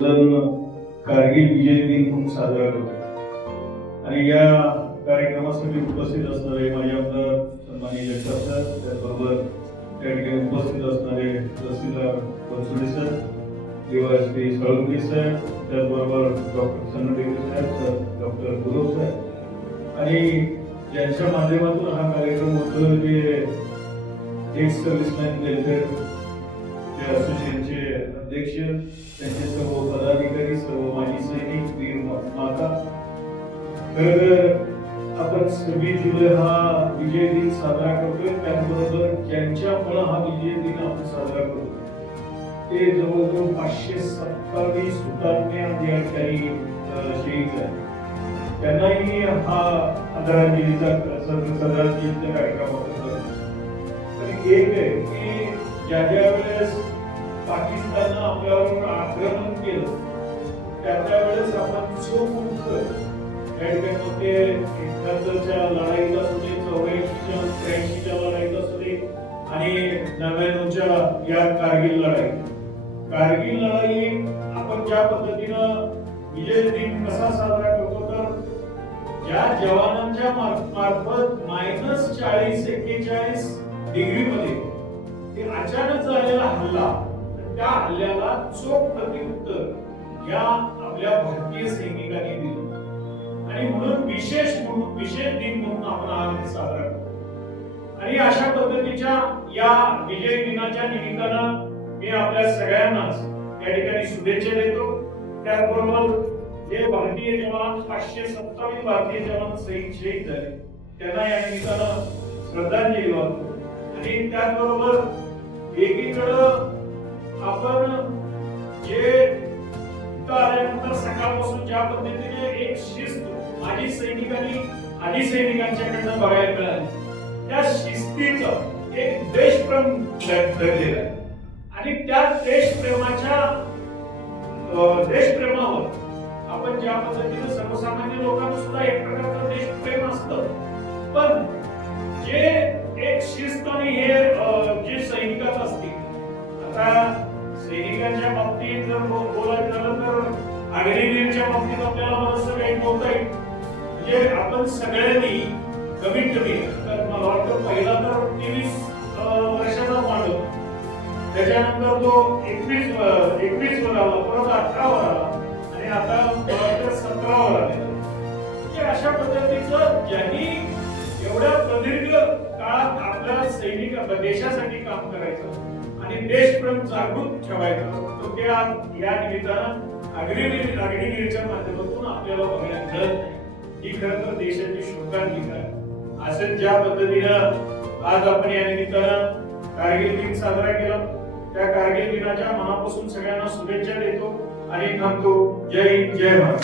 कारगिल विजय दिन म्हणून साजरा करतो. आणि या कार्यक्रमासाठी उपस्थित असणारे माझे आमदार सन्माननीय जगताप सर त्याचबरोबर त्या ठिकाणी उपस्थित असणारे तहसीलदार Bansude sir DYSP Salunke sir त्याचबरोबर डॉक्टर सन्नडेकर साहेब सर डॉक्टर गुरव साहेब आणि ज्यांच्या माध्यमातून हा कार्यक्रम होतो ते एक्स सर्व्हिसमॅन वेलफेअर ते असोसिएशनचे अध्यक्ष त्यांचे सर्व पदाधिकारी सर्व माजी सैनिक वीर माता तर आपण सव्वीस जुलै हा विजय दिन साजरा करतोय त्याचबरोबर ज्यांच्यामुळे हा विजय दिन आपण साजरा करतो ते जवळजवळ पाचशे सत्तावीस हुतात्मे या ठिकाणी शहीद झाले त्यांनाही हा आदरांजलीचा श्रद्धांजलीचा कार्यक्रम आपण करतो एक आहे की ज्या ज्या वेळेस पाकिस्ताननं आपल्यावर आक्रमण केलं त्या त्या वेळेस आपण चोख उठतोय. त्या ठिकाणी एकाहत्तरच्या लढाईत असू दे चौऱ्याऐंशीच्या त्र्याऐंशीच्या लढाईत असू दे आणि नव्याण्णवच्या या कारगिल लढाई कारगिल लढाई आपण ज्या पद्धतीनं विजय दिन कसा साजरा करतो तर ज्या जवानांच्या मार्फत मायनस चाळीस एक्केचाळीस डिग्री की अचानक झालेला हल्ला त्या हल्ल्याला चोख प्रत्युत्तर या आपल्या भारतीय सैनिकांनी दिलं. आणि म्हणून विशेष म्हणून विशेष दिन म्हणून आपण हा दिन साजरा करतो. आणि अशा पद्धतीच्या या विजय दिनाच्या निमित्तानं मी आपल्या सगळ्यांनाच या ठिकाणी शुभेच्छा देतो. त्याचबरोबर जे भारतीय जवान पाचशे सत्तावीस भारतीय जवान सैनिक शहीद झाले. त्यांना या निमित्तानं श्रद्धांजली वाहतो. आणि त्याचबरोबर पद्धतीने एक शिस्त आधी सैनिकांनी आधी सैनिकांच्याकडनं बघायला मिळाली. त्या शिस्तीचं एक देशप्रेम धरलेलं आहे. आणि त्या देशप्रेमाच्या देशप्रेमावर आपण ज्या पद्धतीने सर्वसामान्य लोकांना सुद्धा एक प्रकारचं देशप्रेम असतं. पण जे एक शिस्त आणि हे जे सैनिकात असतील आता सैनिकांच्या बाबतीत जर बोलायचं झालं तर अग्निवीरच्या बाबतीत आपल्याला बरंचसं काही बोलता येईल. म्हणजे आपण सगळ्यांनी कमीत कमी तर मला वाटतं पहिला तर तेवीस वर्षाचा माणूस. त्याच्यानंतर तो एकवीस एकवीस वर आला परत अठरा वर आला आणि आता मला वाटतं सतरा वर आले म्हणजे अशा पद्धतीचं ज्यांनी एवढ्या प्रदीर्घ काळात आपल्याला सैनिक देशासाठी काम करायचं आणि देशप्रेम जागृत ठेवायचं तो ते आज या निमित्तानं अग्निवीर अग्निवीरच्या माध्यमातून आपल्याला बघायला मिळत नाही. ही खरं तर देशाची शोकांतिका असं ज्या पद्धतीनं आज आपण या निमित्तानं कारगिल दिन साजरा केला त्या कारगिल दिनाच्या मनापासून सगळ्यांना शुभेच्छा देतो आणि थांबतो. जय हिंद जय भारत.